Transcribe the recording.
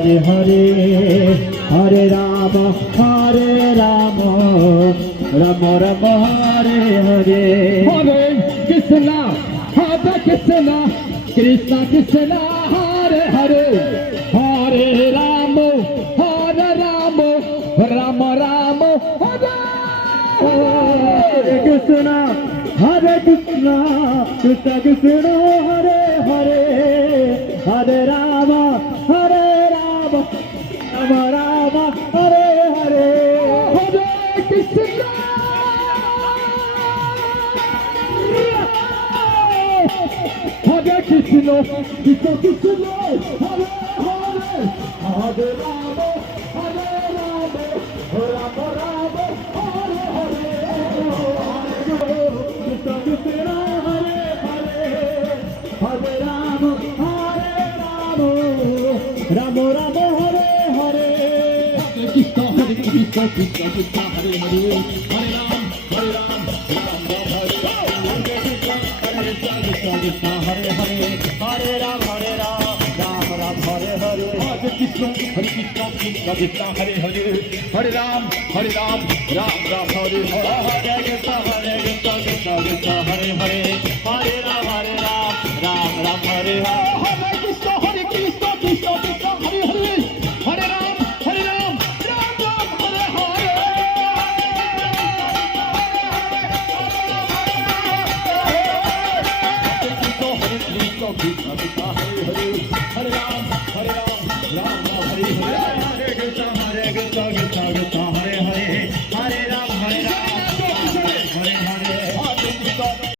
Hare Hare Hare Rama Rama Rama Hare Hare Hare Krishna Krishna Krishna Hare Hare Hare Rama Rama Rama Hare Hare Krishna Krishna Krishna Hare Hare Hare Rama Rama Rama Hare Hare Hare Krishna Krishna Krishna Hare Hare Hare Rama Rama Rama Hare Hare Krishna Krishna Hare Hare Hare Rama Rama Rama Hare Hare Krishna Krishna Krishna Hare Hare Hare Ram Ram Hare Krishna Hare Hare Hare Ram Ram Hare Hare Hare Krishna Krishna Krishna Hare Hare Hare Ram Ram Hare Hare Hare Krishna Krishna Krishna Hare Hare Hare Ram Ram Hare Hare Hare Krishna Krishna